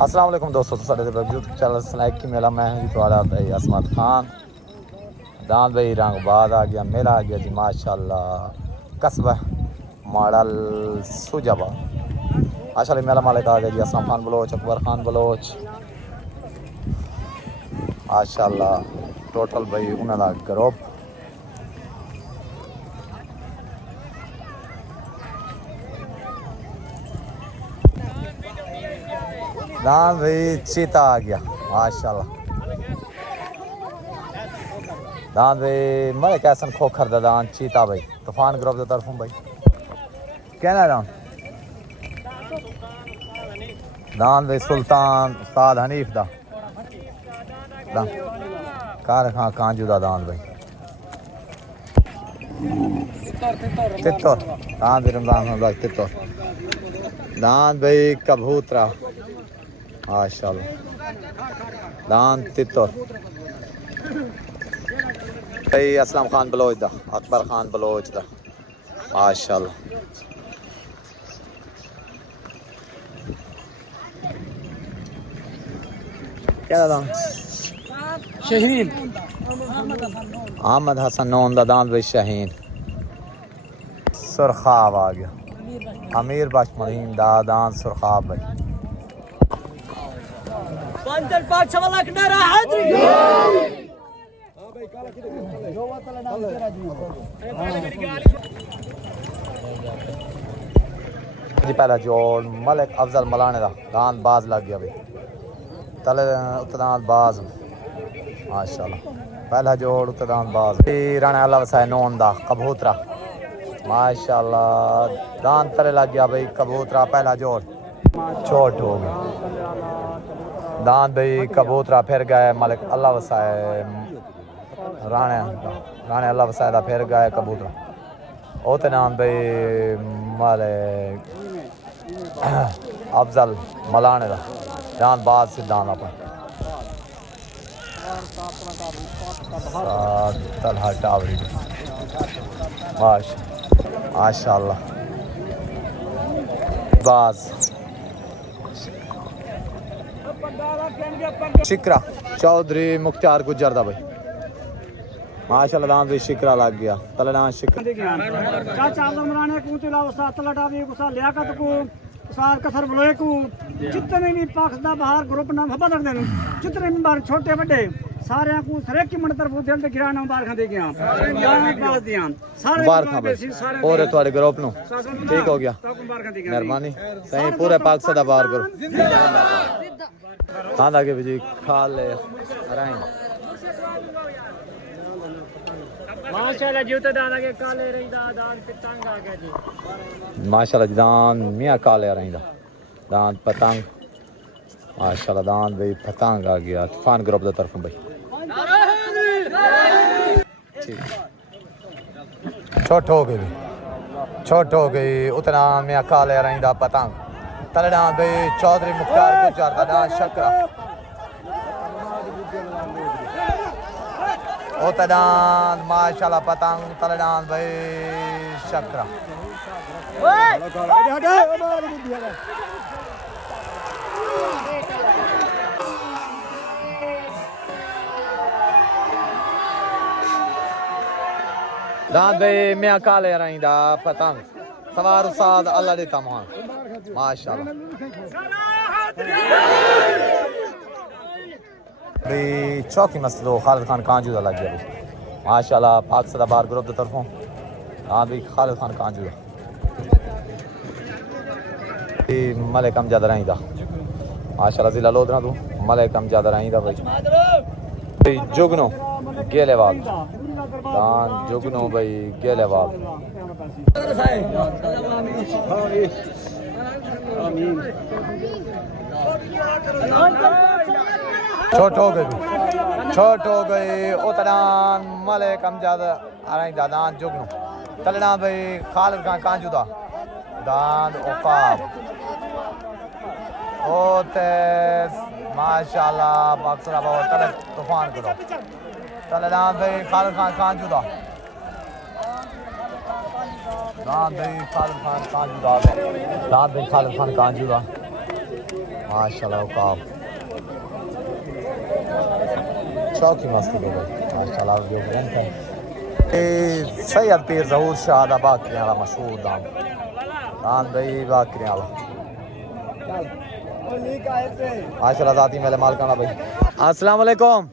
अस्सलाम वालेकुम दोस्तों, तो साढ़े यूट्यूब चैनल स्नैक की मेला मैं हूँ जी तुम्हारा भाई असमत खान। दान भाई रंगबाद आ गया, मेला आ गया जी माशाल्लाह। कस्बा मॉडल सुजाबाद माशाल्लाह मेला मालिक आ गया जी असलम खान बलोच, अकबर खान बलोच माशाल्लाह। टोटल भाई उन्होंने ग्रुप दान भाई चीता आ गया माशाल्लाह। दान भाई मरे कैसन खोखर दा दान चीता भाई तूफान ग्रुप की तरफों भाई कहना दान दान भाई सुल्तान उस्ताद हनीफ दा कार खां कांजू दा दान भाई तित्तोर दान भाई रमजान भाई तित्तोर दान भाई कबूतरा माशाल्लाह। दान तित्तोर भाई असलम खान बलोच दा, अकबर खान बलोच दा माशाल्लाह। क्या दान शहीन अहमद हसन नौन दा दान भाई शाहीन। सुरखाब आ गया अमीर बख्श महीन दा दान सुरखाब भाई पंचल पाक सवाल नारा हाजिर जी। पहला जोड़ मलिक अफजल मलाने दा दान बाज लग गया भाई तले उतदान बाज माशाल्लाह। पहला जोड़ उतदान बाज राणा अल्लाह वसाए नौन दा कबूतरा माशाल्लाह। दान तले लग गया भाई कबूतरा पहला जोड़ चोट हो गया। दान भाई कबूतरा फिर गए मलिक अल्लाह वसाए राणे अल्लाह वसाए दा फिर गए कबूतरा ओते नाम भाई मलिक अफजल मलाने दा दान बाद से दान अपन तलहा टावरी माशाल्लाह। बाज शिकरा चौधरी मुख्तार गुजर दा भाई माशाल्लाह। दान भी शिकरा लग गया तले दान शिकरा चाचा मराने को तिला उस्ताद तलटा भी उसा लियाकत को उसार कसर बलोए को जितने भी पाकिस्तान बाहर ग्रुप नाम हबा रख देनु जितने भी बार छोटे बड़े सारे को सरे की मन तरफ दिल ते गिराना बार खा दे गया यार पास दिया सारे बार खा भाई और तुम्हारे ग्रुप नु ठीक हो गया मेहरबानी सही पूरे पाक सदा बार करो हां आगे भी जी खा ले राइन माशाल्लाह जूते दाना के काले रहीदा दान पतंग आ गया जी माशाल्लाह जी। दान मियां काले रहीदा दान पतंग माशाल्लाह। दान भाई पतंग आ गया तूफान ग्रुप की तरफ भाई छोट हो गई छोट हो गई उतना मियां काले रहीदा पतंग तले दान भाई चौधरी मुख्तार गुजर दा दान शकरा ओतदान माशाल्लाह पतंग तलदान भाई शकरा दान भाई मियां काले रहीदा पतंग सवार उस्ताद अल्लाह दे तमाम माशाल्लाह। भाई चौकी मसलो खालिद खान कांजू दा लग गया भाई माशाल्लाह। पाक सदा बार ग्रुप की तरफों हाँ भाई खालिद खान कांजू दा मलिक अमजद रहीदा माशाल्लाह। जिला लोधरा तू मलिक अमजद रहीदा भाई जुगनो गेलेवाल दान जुगनो भाई गेलेवाल छोट हो गई उतरान मलिक अमजद अराई दादान जुगनू तलना भाई खालिद खान कांजू दा दान औकाब ओते माशाल्लाह बक्सरा बाबा तले तूफान करो तलना भाई खालिद खान कांजू दा दान भाई खालिद खान कांजू दा दान भाई खालिद खान कांजू दा माशाल्लाह काम चौकी मस्ती दे भाई माशाल्लाह जो रंग है ए सैयद पीर ज़हूर शाह दा बाकरी वाला मशहूर दान भाई बाकरी वाला माशाल्लाह जाती मेरे मालिकाना भाई अस्सलाम वालेकुम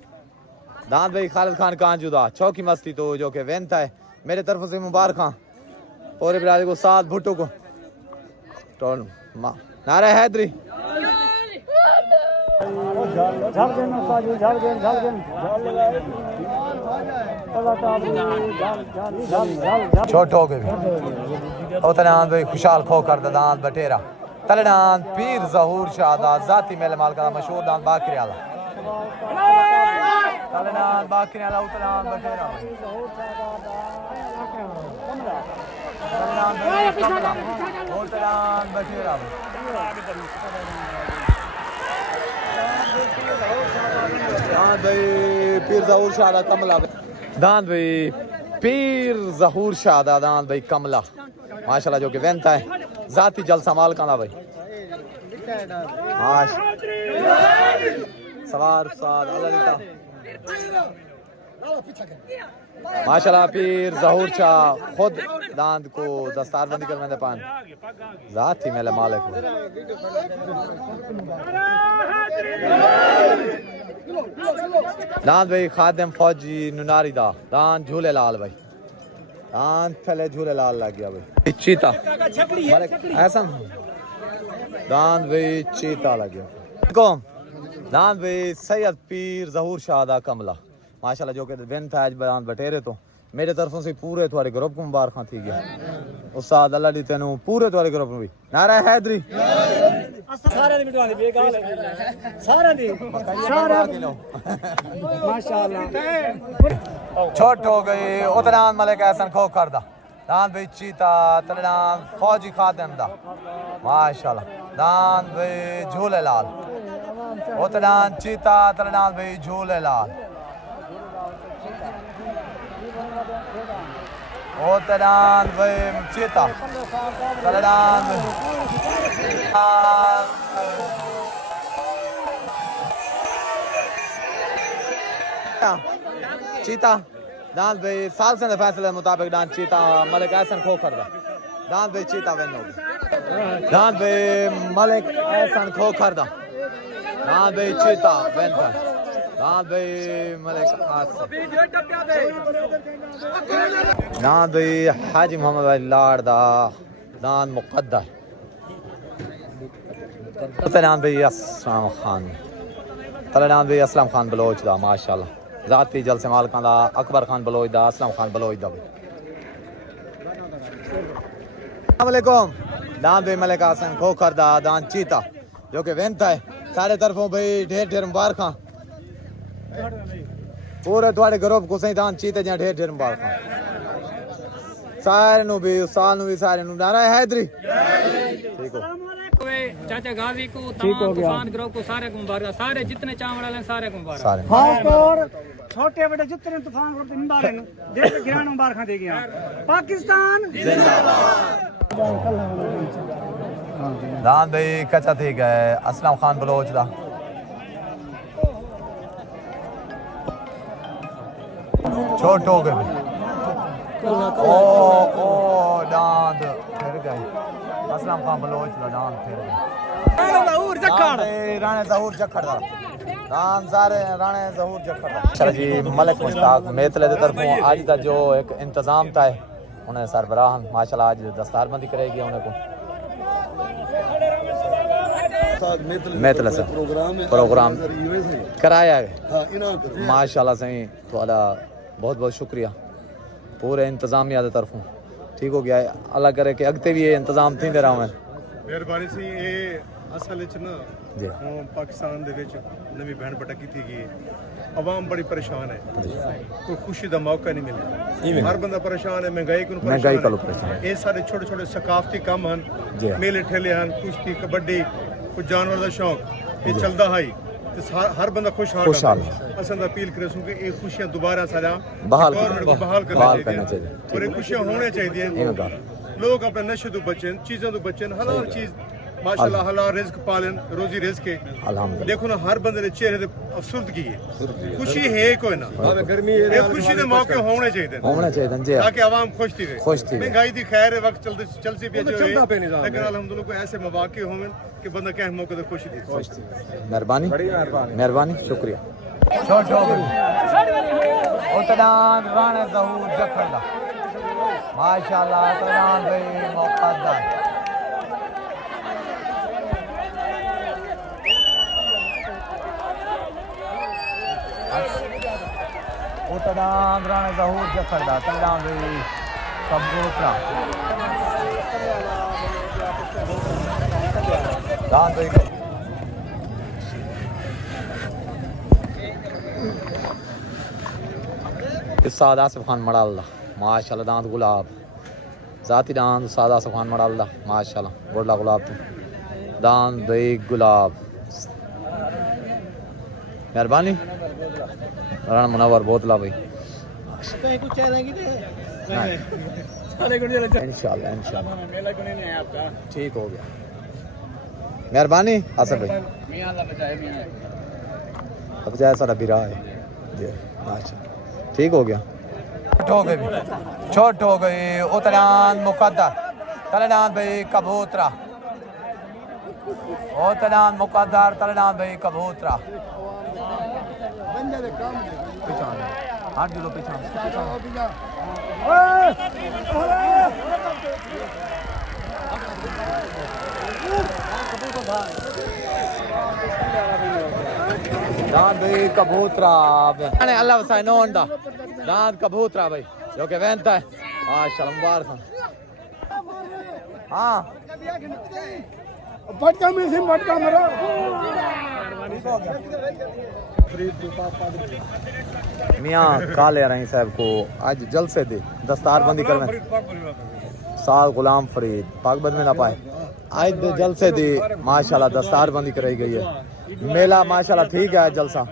दान भाई खालिद खान कांजुदा चौकी मस्ती तो जो के वेंता है मेरे तरफ से मुबारक पूरे बिरादरी को साथ भुट्टो को तो नारा हैदरी छोट हो गए उतनान भाई खुशहाल खो कर दान बटेरा तलनान पीर ज़हूर शादा जाती मेले माल का मशहूर दान बाकरी आला तलनान बाकरी आला उतनान बटेरा तलनान बटेरा दान भाई पीर ज़हूर शादा कमला दान भाई पीर ज़हूर शादा दान भाई कमला माशाल्लाह जो कि वेंता है जाती जलसा माल का भाई सवार साद माशाल्लाह पीर ज़हूर शाह खुद दांत को दस्तार बंदी कर मैंने पान जाती मेले मालिक दांत भाई खादिम फौजी नुनारी दा दांत झूले लाल भाई दांत थले झूले लाल लग गया भाई चीता ऐसा दांत भाई चीता लग गया कौन दांत भाई सैयद पीर ज़हूर शाह दा कमला माशाल्लाह जो के दिन था आज बयान बटेरे तो मेरे तरफों से पूरे तुम्हारे ग्रुप को मुबारक थी गया उस्ताद अल्लाह दी तेनू पूरे तुम्हारे ग्रुप में भी नारा हैदरी सारे दी मिटवा दी बेगाल सारे दी सारे माशाल्लाह छोट हो गई उतनान मलिक एहसन खो कर दा दान भाई चीता तलनान फौजी खादिम दा माशाल्लाह दान भाई झूले लाल उतनान चीता तलनान भाई झूले लाल उतनान भाई चीता तलनान चीता दान भाई साल से फैसले मुताबिक दान चीता मलिक एहसन खो कर दान भाई चीता वेन हो दान भाई मलिक एहसन खो कर दान भाई चीता वेन था दान भाई मलिक दान भाई हाजी मोहम्मद भाई लाड़ दा दान मुकद्दर दान भाई असलम खान दान भाई असलम खान बलोच दा माशाल्लाह जाती जल से मालकान दा अकबर खान बलोच दा असलम खान बलोच दा अस्सलाम वालेकुम दान भाई मलिक हसन खोखर दा दान चीता जो कि वेंता है सारे तरफों भाई ढेर ढेर मुबारक पूरे तुम्हारे ग्रुप को सही दान चीते जहाँ ढेर ढेर मुबारक सारे नु भी उस्ताद नु भी सारे नु नारा हैदरी ठीक हो चाचा गाजी को तमाम तूफान ग्रुप को सारे को मुबारक सारे जितने चावल वाले सारे को मुबारक सारे खासतौर छोटे बड़े जितने तूफान ग्रुप मुबारक देश के गिरान मुबारक दे गया पाकिस्तान जिंदाबाद दान भाई कच्चा थी गए असलम खान बलोच दा छोट हो गए ओ दांत फिर गए असलम खान बलोच दा दांत फिर गए राणे ज़हूर जखड़ दा दान सारे राणे ज़हूर जखड़ दा चल जी मलिक मुश्ताक मेतले दे तरफों आज दा जो एक इंतजाम था उन्हें सरबराहन माशाल्लाह आज दस्तारबंदी करेगी उन्हें को मेतले से प्रोग्राम कराया है माशाल्लाह सही थोड़ा बहुत बहुत शुक्रिया पूरे इंतजामिया की तरफों ठीक हो गया अल्लाह करे कि अगते भी ये इंतजाम थी दे रहा हूँ मैं मेहरबानी सी ये असल च ना जी पाकिस्तान दे विच नवी बहन पटकी थी गई अवाम बड़ी परेशान है कोई खुशी का मौका नहीं मिला हर बंदा परेशान है महंगाई को परेशान है ये सारे छोटे छोटे सकाफती काम हैं मेले ठेले हैं कुश्ती कबड्डी कुछ जानवर का शौक ये चलता है हर बंदा खुशहाल असन अपील करे कि ये खुशियां दोबारा सारा बहाल करना चाहिए और ये खुशियां होने चाहिए लोग अपने नशे तो बचन चीज़ों तो बचन हलाल चीज़ माशाल्लाह हलाल रिज्क पालन रोजी रिज्क के अल्हम्दुलिल्लाह देखो ना हर बंदे ने चेहरे ते अफसुर्दगी है खुशी है कोई ना गर्मी है खुशी दे मौके होने चाहिए जी ताकि आवाम खुश थी खुश थी महंगाई दी खैर है वक्त चलती भी अच्छे लेकिन अल्हम्दुलिल्लाह को ऐसे मौके होवन कि बंदा कह मौके ते खुशी थी मेहरबानी मेहरबानी शुक्रिया छोट हो गई उतना राणे ज़हूर जखंडा माशाल्लाह तनान भाई मुक़द्दर उतना राणे ज़हूर जखंडा तनान भाई कबूतरा दान भाई सादा सफान मड़ाल्ला माशाल्लाह दांत गुलाब जाती दांत सादा सफान मड़ाल्ला माशाल्लाह गोडला गुलाब तो दांत दही गुलाब मेहरबानी राणा मुनव्वर बोतला भाई इंशाल्लाह इंशाल्लाह ठीक हो गया मेहरबानी आसफ भाई अब जाए सारा बिरा है जी माशाल्लाह ठीक हो गया छोट हो गई उतरान मुकद्दर तलनान भाई कबूतरा उतरान मुकद्दर तलनान भाई कबूतरा दांत भाई कबूतरा अल्लाह वसाए नोन दा दांत कबूतरा भाई जो के वेंता है माशाल्लाह मुबारक हां पटका में से पटका मरो मियां काले रही साहब को आज जलसे दे दस्तारबंदी करवे साल गुलाम फरीद पाकबद में ना पाए आज जलसे दी माशाल्लाह दस्तारबंदी कराई गई है मेला माशाल्लाह ठीक है जलसा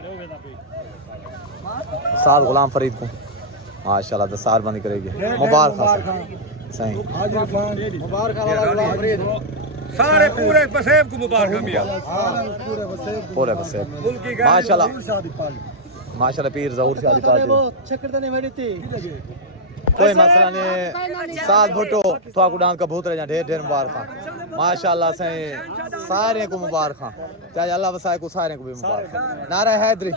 साल गुलाम फरीद को माशाल्लाह दस्तारबंदी करेगी मुबारक सही सारे पूरे बसेब को मुबारक मिया पूरे बसेब माशाल्लाह माशाल्लाह पीर ज़हूर शादी पार्टी कोई मसला नहीं साथ भुट्टो तो को डांस कबूतर जा ढेर ढेर मुबारक माशाल्लाह सही सारे को मुबारक चाहे अल्लाह वसाए को सारे को भी मुबारक नारा हैदरी